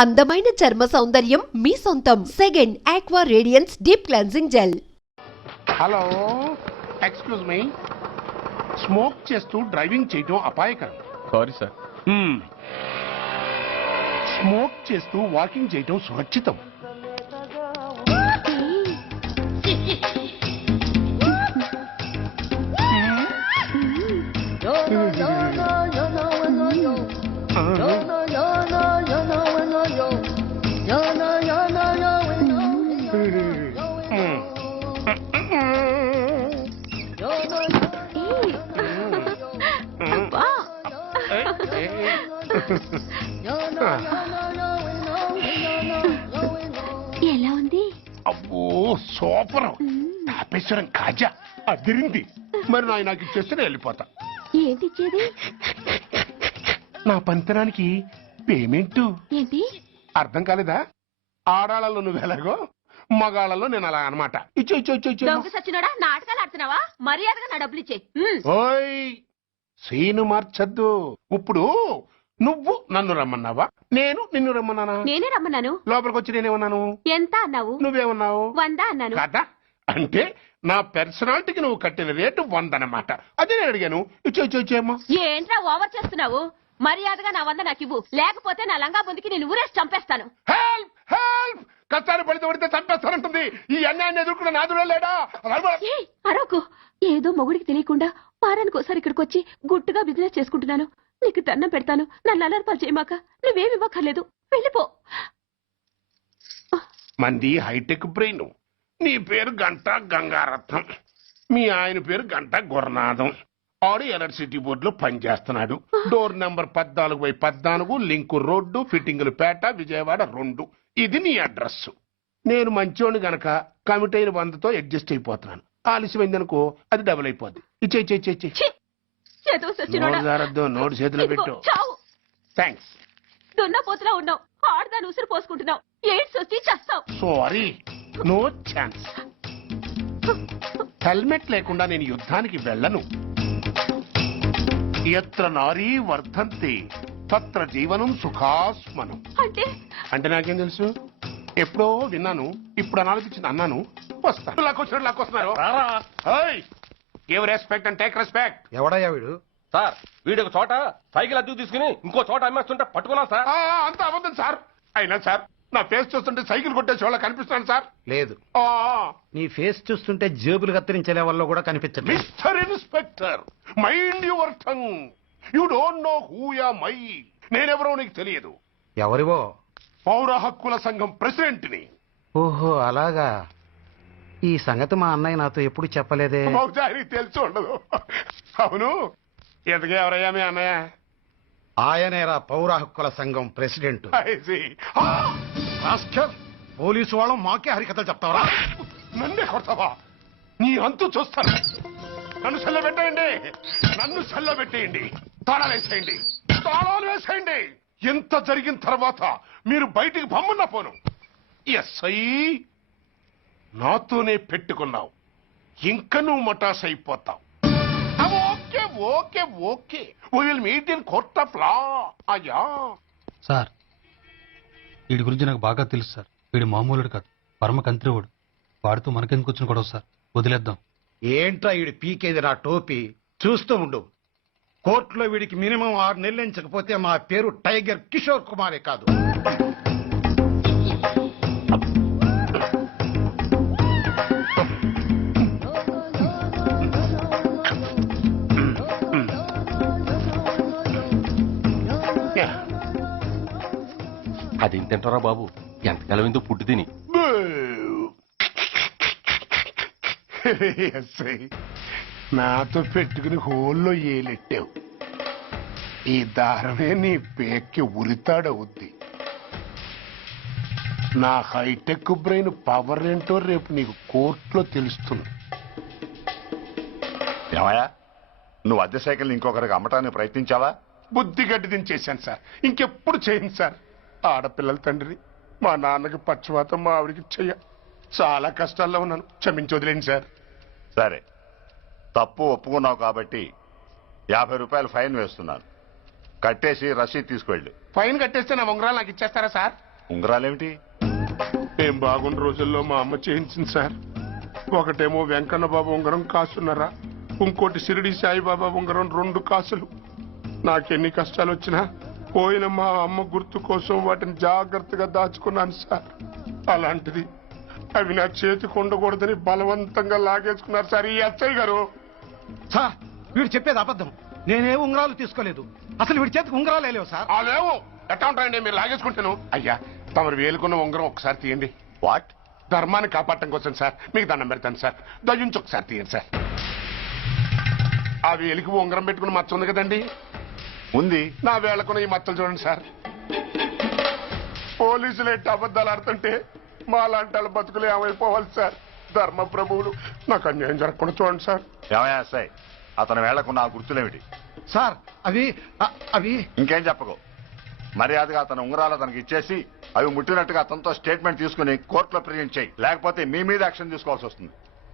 అందమైన చర్మ సౌందర్యం మీ సొంతం. Second aqua radiance deep cleansing gel. Hello, excuse me. Smoke చేస్తూ డ్రైవింగ్ చేయటం అపాయకరం. Sorry sir. స్మోక్ చేస్తూ వాకింగ్ చేయటం సురక్షితం. ఎలా ఉంది? అబ్బో సూపర్. తాపేశ్వరం కాజా అదిరింది. మరి నాకు ఇచ్చేస్తే నేను వెళ్ళిపోతా. ఏంటి ఇచ్చేది? నా పంతనానికి పేమెంట్. ఏంటి అర్థం కాలేదా? ఆడాళ్ళలో నువ్వు ఎలాగో మగాళ్ళలో నేను అలా అనమాట. దొంగ సచ్చినోడా, నాటకాలు ఆడుతున్నావా? మర్యాదగా నా డబ్బులు ఇచ్చే. ఓయ్ సీను మార్చద్దు. ఇప్పుడు నువ్వు నన్ను రమ్మన్నావా, నేను నిన్ను రమ్మన్నానా? నేనే రమ్మన్నాను. లోపలికి వచ్చి నేనేమన్నాను? ఎంత అన్నావు? నువ్వేమన్నావు? 100 అన్నాను. కదా అంటే నా పర్సనాలిటీకి నువ్వు కట్టిన రేటు 100 అన్నమాట. అదే నేను అడిగాను. ఇచ్చేమ్మా. ఏంట్రా ఓవర్ చేస్తున్నావు? మర్యాదగా నా 100 నాకు ఇవ్వు, లేకపోతే నా లంగా బొందికి నేను ఊరేసి చంపేస్తాను. Help help. కష్టాన్ని పడితే చంపేస్తానంటుంది. ఈ అన్యాయాన్ని ఎదుర్కొన్న నాదుడే లేడా? అరకు ఏదో మొగుడికి తెలియకుండా వారానికి ఒకసారి ఇక్కడికి వచ్చి గుట్టుగా బిజినెస్ చేసుకుంటున్నాను. నీకు దండం పెడతాను, నన్ను అలర్పాలు చేయమాక. నువ్వేమి ఇవ్వక్కర్లేదు, వెళ్ళిపో. మంది హైటెక్ బ్రెయిన్. నీ పేరు గంట గంగారత్నం, మీ ఆయన పేరు గంట గురునాథం. ఆడు ఎలక్ట్రిసిటీ బోర్డులో పనిచేస్తున్నాడు. డోర్ నెంబర్ 14/14, లింకు రోడ్డు, ఫిట్టింగులు పేట, విజయవాడ 2. ఇది నీ అడ్రస్. నేను మంచోని గనక కమిట్ అయిన 100తో అడ్జస్ట్ అయిపోతున్నాను. ఆలస్యమైందనుకో అది డబుల్ అయిపోద్ది. ఇచ్చే నోటు చేతిలో పెట్టు. థ్యాంక్స్. దున్నపోతులా ఉన్నావు, ఆడదాన్ని ఉసురు పోసుకుంటున్నావు. ఎయిడ్స్ వచ్చి చస్తావు. Sorry, no chance. హెల్మెట్ లేకుండా నేను యుద్ధానికి వెళ్ళను. ఎత్ర నారీ వర్ధంతి తత్ర జీవనం సుఖాస్మనం. అంటే నాకేం తెలుసు? ఎప్పుడో విన్నాను, ఇప్పుడు అనాలకించింది అన్నాను. వస్తాను. లాక్కొస్తున్నారు. Give respect and take respect. ఎవడయ్యా వీడు? సార్ వీడు ఒక చోట సైకిల్ అద్దెకు తీసుకుని ఇంకో చోట అమ్మేస్తుంటే పట్టుకున్నాం సార్. అంత అబద్ధం సార్. అయినా సార్ నా ఫేస్ చూస్తుంటే సైకిల్ కొట్టే చోళ్ళ కనిపిస్తాను సార్. లేదు, నీ ఫేస్ చూస్తుంటే జేబులు కత్తిరించే లెవెల్లో కూడా కనిపించదు. Mister inspector, mind your tongue. You don't know who am I. నేనెవరో నీకు తెలియదు. ఎవరివో? పౌర హక్కుల సంఘం ప్రెసిడెంట్ ని. ఓహో అలాగా. ఈ సంగతి మా అన్నయ్య నాతో ఎప్పుడు చెప్పలేదే. బహుశా ఆయనకి తెలిసి ఉండదు. అవును, ఎందుకే ఎవరయ్యా మీ అన్నయ్య? ఆయనేరా పౌర హక్కుల సంఘం ప్రెసిడెంట్. పోలీసు వాళ్ళం మాకే హరికథలు చెప్తావరా? నన్నే కొడతావా? నీ అంతు చూస్తాను. నన్ను సెల్లబెట్టేయండి, నన్ను సెల్లబెట్టేయండి. తాళాలు వేసేయండి. ఎంత జరిగిన తర్వాత మీరు బయటికి పమ్మున్న పోను. ఎస్ఐ నాతోనే పెట్టుకున్నావు, ఇంకా నువ్వు మటాస్ అయిపోతావు. Okay okay okay, will meet in court of law. అయ్యా సార్, వీడి గురించి నాకు బాగా తెలుసు సార్. వీడు మామూలుడు కాదు, పరమ కంత్రివాడు. వాడితో మనకెందుకు వచ్చిన గొడవ సార్, వదిలేద్దాం. ఏంట్రా వీడి పీకేది నా టోపీ? చూస్తూ ఉండు. కోర్టులో వీడికి మినిమం 6 నెలలు ఎంచకపోతే మా పేరు టైగర్ కిషోర్ కుమారే కాదు. అదేం తింటారా బాబు, ఎంతకాలం ఎందుకు పుట్టి తిని. నాతో పెట్టుకుని హోల్లో ఏలెట్టావు. ఈ దారమే నీ పేక్కి ఉరితాడవుద్ది. నా హైటెక్ బ్రెయిన్ పవర్ ఏంటో రేపు నీకు కోర్టులో తెలుస్తుంది. ఏమయ్యా, నువ్వు అద్దె సైకిల్ ఇంకొకరికి అమ్మటానికి ప్రయత్నించావా? బుద్ధి గడ్డి దించేశాను సార్, ఇంకెప్పుడు చేయను సార్. ఆడపిల్లల తండ్రి, మా నాన్నకి పక్షవాతం, మా ఆవిడికి చెయ్య. చాలా కష్టాల్లో ఉన్నాను, క్షమించి వదిలేండి సార్. సరే, తప్పు ఒప్పుకున్నావు కాబట్టి 50 రూపాయలు ఫైన్ వేస్తున్నాను. కట్టేసి రసీదు తీసుకువెళ్ళు. ఫైన్ కట్టేస్తే నా ఉంగరాలు నాకు ఇచ్చేస్తారా సార్? ఉంగరాలేమిటి? ఏం బాగున్న రోజుల్లో మా అమ్మ చేయించింది సార్. ఒకటేమో వెంకన్న బాబు ఉంగరం కాసున్నరా, ఇంకోటి షిరిడి సాయిబాబా ఉంగరం 2 కాసులు. నాకెన్ని కష్టాలు వచ్చినా పోయిన మా అమ్మ గుర్తు కోసం వాటిని జాగ్రత్తగా దాచుకున్నాను సార్. అలాంటిది అవి నా చేతికి ఉండకూడదని బలవంతంగా లాగేసుకున్నారు సార్ ఈ ఎస్ఐ గారు. సార్ వీడు చెప్పేది అబద్ధం. నేనే ఉంగరాలు తీసుకోలేదు. అసలు వీడి చేతికి ఉంగరాలే లేవు సార్. అవేమో ఎట్లా ఉంటాయండి మీరు లాగేసుకుంటాను. అయ్యా తమరు వేలుకున్న ఉంగరం ఒకసారి తీయండి. వాట్? ధర్మాన్ని కాపాడటం కోసం సార్, మీకు దండం పెడతాను సార్. దయ్యుంచి ఒకసారి తీయండి సార్. ఆ వేలికి ఉంగరం పెట్టుకుని మచ్చ ఉంది కదండి, ఉంది. నా వేళకున్న ఈ మచ్చలు చూడండి సార్. పోలీసులు ఎట్టి అబద్ధాలు ఆడుతుంటే మా లాంటి వాళ్ళ బతుకులు ఏమైపోవాలి సార్. ధర్మ ప్రభువులు నాకు అన్యాయం జరగకుండా చూడండి సార్. ఏమయ్యా ఎస్ఐ, అతని వేళ్లకున్న ఆ గుర్తులేమిటి? సార్ అవి ఇంకేం చెప్పకు. మర్యాదగా అతని ఉంగరాలు అతనికి ఇచ్చేసి అవి ముట్టినట్టుగా అతనితో స్టేట్మెంట్ తీసుకుని కోర్టులో ప్రజెంట్ చేయి. లేకపోతే మీ మీద యాక్షన్ తీసుకోవాల్సి వస్తుంది.